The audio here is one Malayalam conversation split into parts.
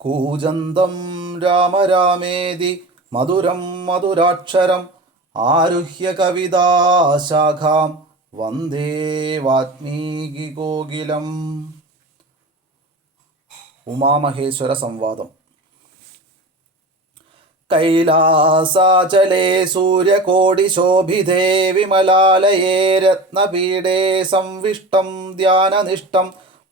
കൂജന്തം രാമരാമേതി മധുരം മധുരാക്ഷരം ആരുഹ്യ കവിതാശാഖാം വന്ദേ വാത്മീകി കോകിലം ഉമാമഹേശ്വര സംവാദം. കൈലാസാചലേ സൂര്യകോടിശോഭിതേ വിമലാലയേ രത്നപീഠേ സംവിഷ്ടം ധ്യാനനിഷ്ടം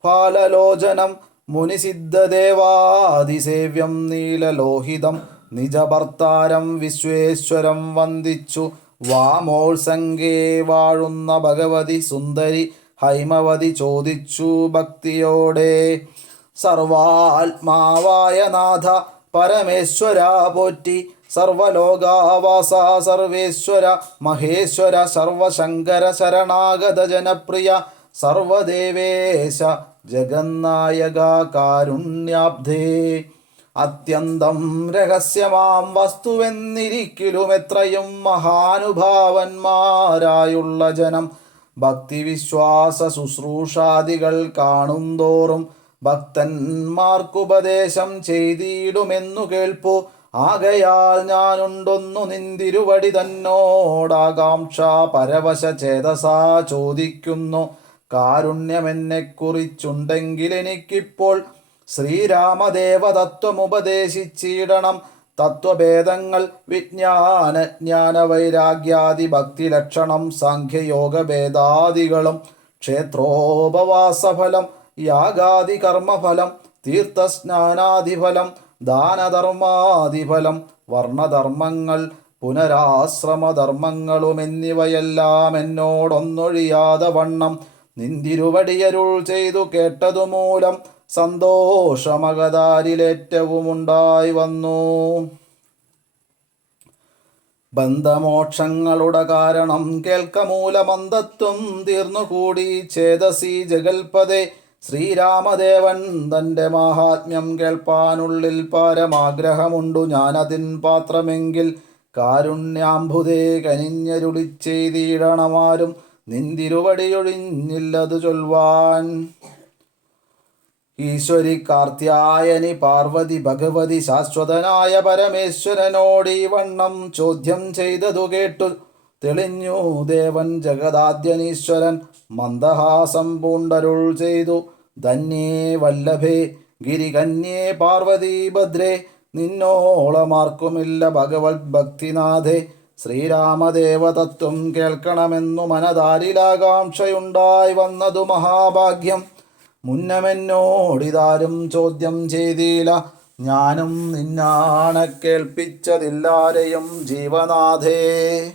ഫാലലോചനം മുനിസിദ്ധദേവാതിസേവ്യം നീലലോഹിതം നിജഭർത്താരം വിശ്വേശ്വരം വന്ദിച്ചു. വാമോത്സംഗേ വാഴുന്ന ഭഗവതി സുന്ദരി ഹൈമവതി ചോദിച്ചു ഭക്തിയോടെ. സർവാത്മാവായ നാഥ പരമേശ്വര പോറ്റി. സർവലോകാവാസ സർവേശ്വര മഹേശ്വര സർവശങ്കര ശരണാഗത ജനപ്രിയ. സർവദേവേശ ജഗന്നായക കാരുണ്യാബ്ധേ അത്യന്തം രഹസ്യമാം വസ്തുവെന്നിരിക്കലും എത്രയും മഹാനുഭാവന്മാരായുള്ള ജനം. ഭക്തിവിശ്വാസ ശുശ്രൂഷാദികൾ കാണും തോറും ഭക്തന്മാർക്കുപദേശം ചെയ്തിടുമെന്നു കേൾപ്പു. ആകയാൽ ഞാനുണ്ടൊന്നു നിന്തിരുവടി തന്നോടാകാംക്ഷ പരവശ ചേതസാ ചോദിക്കുന്നു. കാരുണ്യമെന്നെക്കുറിച്ചുണ്ടെങ്കിൽ എനിക്കിപ്പോൾ ശ്രീരാമദേവ തത്വമുപദേശിച്ചിടണം തത്വഭേദങ്ങൾ വിജ്ഞാന ജ്ഞാന വൈരാഗ്യാദി ഭക്തിലക്ഷണം സാഖ്യയോഗ ഭേദാദികളും ക്ഷേത്രോപവാസഫലം യാഗാദി കർമ്മഫലം തീർത്ഥസ്നാനാദിഫലം ദാനധർമാദിഫലം വർണധർമ്മങ്ങൾ പുനരാശ്രമധർമ്മങ്ങളും എന്നിവയെല്ലാം എന്നോടൊന്നൊഴിയാതെ വണ്ണം നിന്തിരുവടിയരുൾ ചെയ്തു കേട്ടതുമൂലം സന്തോഷമകതാരിലേറ്റവുമുണ്ടായി വന്നു. ബന്ധമോക്ഷങ്ങളുടെ കാരണം കേൾക്കമൂലമന്ദത്വം തീർന്നുകൂടി ചേതസി ജഗൽപദേ ശ്രീരാമദേവൻ തന്റെ മാഹാത്മ്യം കേൾപ്പാനുള്ളിൽ പരമാഗ്രഹമുണ്ടു. ഞാനതിൻ പാത്രമെങ്കിൽ കാരുണ്യാംബുദേ കനിഞ്ഞരുളി ചെയ്തിടണമാരും നിന്തിരുവടിയൊഴിഞ്ഞില്ലതു ചൊൽവാൻ. ഈശ്വരി കാർത്യായനി പാർവതി ഭഗവതി ശാശ്വതനായ പരമേശ്വരനോട് ഈ വണ്ണം ചോദ്യം ചെയ്തതു കേട്ടു. തെളിഞ്ഞു ദേവൻ ജഗദാദ്യനീശ്വരൻ മന്ദഹാസം പൂണ്ടരുൾ ചെയ്തു. ധന്യേ വല്ലഭേ ഗിരികന്യേ പാർവതി ഭദ്രേ നിന്നോളമാർക്കുമില്ല ഭഗവത് ഭക്തിനാഥേ ശ്രീരാമദേവതത്വം കേൾക്കണമെന്നു മനതാരിലാകാംക്ഷയുണ്ടായി വന്നതു മഹാഭാഗ്യം. മുന്നമെന്നോടിതാരും ചോദ്യം ചെയ്തില്ല. ഞാനും നിന്നാണ് കേൾപ്പിച്ചതില്ലാരെയും ജീവനാഥേ.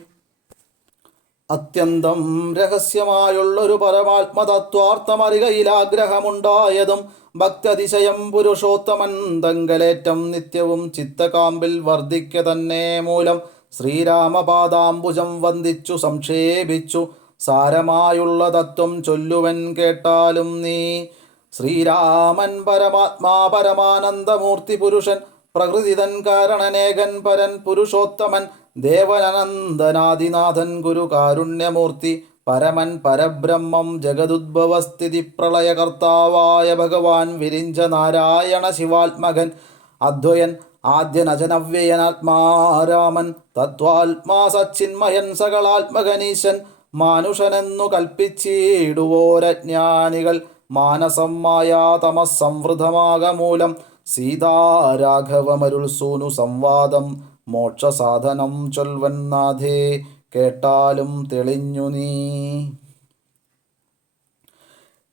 അത്യന്തം രഹസ്യമായുള്ളൊരു പരമാത്മതത്വാർത്ഥമറികയിലാഗ്രഹമുണ്ടായതും ഭക്തതിശയം പുരുഷോത്തമൻ തങ്കലേറ്റം നിത്യവും ചിത്തകാമ്പിൽ വർദ്ധിക്ക തന്നെ മൂലം ശ്രീരാമപാദാംബുജം വന്ദിച്ചു സംക്ഷേപിച്ചു. സാരമായുള്ള തത്വം ചൊല്ലുവൻ കേട്ടാലും നീ. ശ്രീരാമൻ പരമാത്മാ പരമാനന്ദമൂർത്തി പുരുഷൻ പ്രകൃതിതൻ കാരണനേകൻ പരൻ പുരുഷോത്തമൻ ദേവനനന്ദനാദിനാഥൻ ഗുരു കാരുണ്യമൂർത്തി പരമൻ പരബ്രഹ്മം ജഗതുദ്ഭവസ്ഥിതി പ്രളയകർത്താവായ ഭഗവാൻ വിരിഞ്ച നാരായണ ശിവാത്മകൻ അദ്വയൻ ആദ്യനജനവ്യയനാത്മാരാമൻ തത്വാത്മാ സച്ചിന്മയൻ സകളാത്മകനീശൻ മാനുഷനെന്നു കൽപ്പിച്ചിടുവോരജ്ഞാനികൾ മാനസം മായാതമസംവൃതമാകമൂലം സീതാരാഘവമരുൾ സൂനു സംവാദം മോക്ഷസാധനം ചൊൽവന്നാഥേ കേട്ടാലും തെളിഞ്ഞു നീ.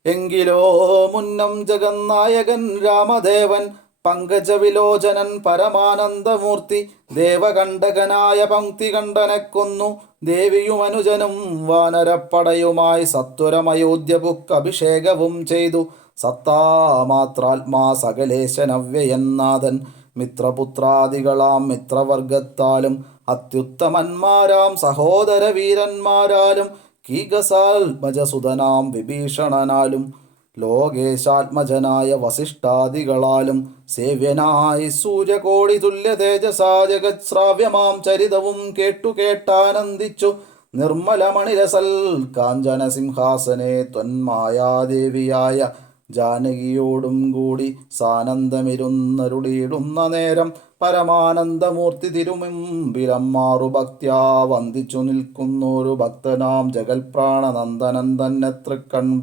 എങ്കിലോ മുന്നം ജഗന്നായകൻ രാമദേവൻ പങ്കജവിലോചനൻ പരമാനന്ദമൂർത്തി ദേവകണ്ഠകനായ പങ്ക്തി കണ്ഠനെ കൊന്നു. ദേവിയും അനുജനും വാനരപ്പടയുമായി സത്വരമയോധ്യ ബുക്ക് അഭിഷേകവും ചെയ്തു. സത്താമാത്രാത്മാ സകലേശനവ്യയന്നാഥൻ മിത്രപുത്രാദികളാം മിത്രവർഗത്താലും അത്യുത്തമന്മാരാം സഹോദര വീരന്മാരാലും കീകസാൽമജസുതനാം വിഭീഷണനാലും ലോകേശാത്മജനായ വസിഷ്ഠാദികളാലും സേവ്യനായി സൂര്യകോടി തുല്യ തേജസാ ജഗത്സ്രാവ്യമാം ചരിതവും കേട്ടു കേട്ടാനന്ദിച്ചു നിർമ്മലമണിരസൽ കാഞ്ചന സിംഹാസനെ ത്വന്മായാദേവിയായ ജാനകിയോടും കൂടി സാനന്ദമിരുന്നരുളിയിടുന്ന നേരം പരമാനന്ദമൂർത്തി തിരുമുമ്പിലമ്മാറു ഭക്തിയാ വന്ദിച്ചു നിൽക്കുന്നൊരു ഭക്തനാം ജഗൽപ്രാണനന്ദനൻ തന്നെ തൃക്കൺ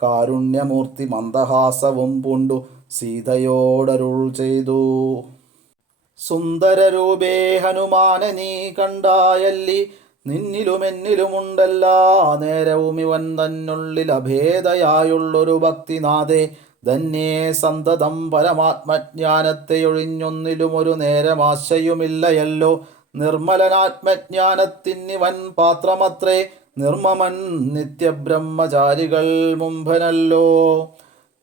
കാരുണ്യമൂർത്തി മന്ദഹാസവും പൂണ്ടു സീതയോടരുൾ ചെയ്തു. സുന്ദരരൂപേ ഹനുമാനെ നീ കണ്ടായല്ലി നിന്നിലുമെന്നിലുമുണ്ടല്ലാ നേരവും ഇവൻ തന്നുള്ളിൽ അഭേദയായുള്ളൊരു ഭക്തിനാഥേ ധന്യേ സന്തതം പരമാത്മജ്ഞാനത്തെ ഒഴിഞ്ഞൊന്നിലും ഒരു നേരമാശയുമില്ലയല്ലോ നിർമ്മലനാത്മജ്ഞാനത്തിനിവൻ പാത്രമത്രേ നിർമ്മമൻ നിത്യബ്രഹ്മചാരികൾ മുമ്പനല്ലോ.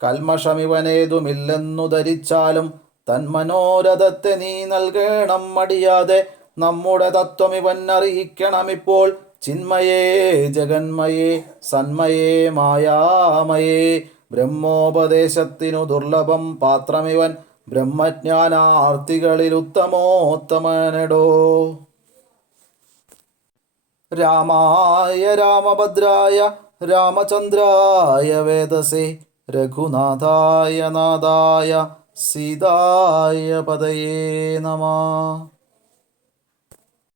കൽമഷമിവനേതുമില്ലെന്നു ധരിച്ചാലും തന്മനോരഥത്തെ നീ നൽകണം മടിയാതെ നമ്മുടെ തത്വം ഇവൻ അറിയിക്കണമിപ്പോൾ ചിന്മയേ ജഗന്മയേ സന്മയേ മായാമയേ. ബ്രഹ്മോപദേശത്തിനു ദുർലഭം പാത്രമിവൻ ബ്രഹ്മജ്ഞാനാർത്ഥികളിൽ ഉത്തമോത്തമനെടോ. രാമായ രാമഭദ്രായ രാമചന്ദ്രായ വേദസേ രഘുനാഥായ നാഥായ സീതായ പതയേ നമ.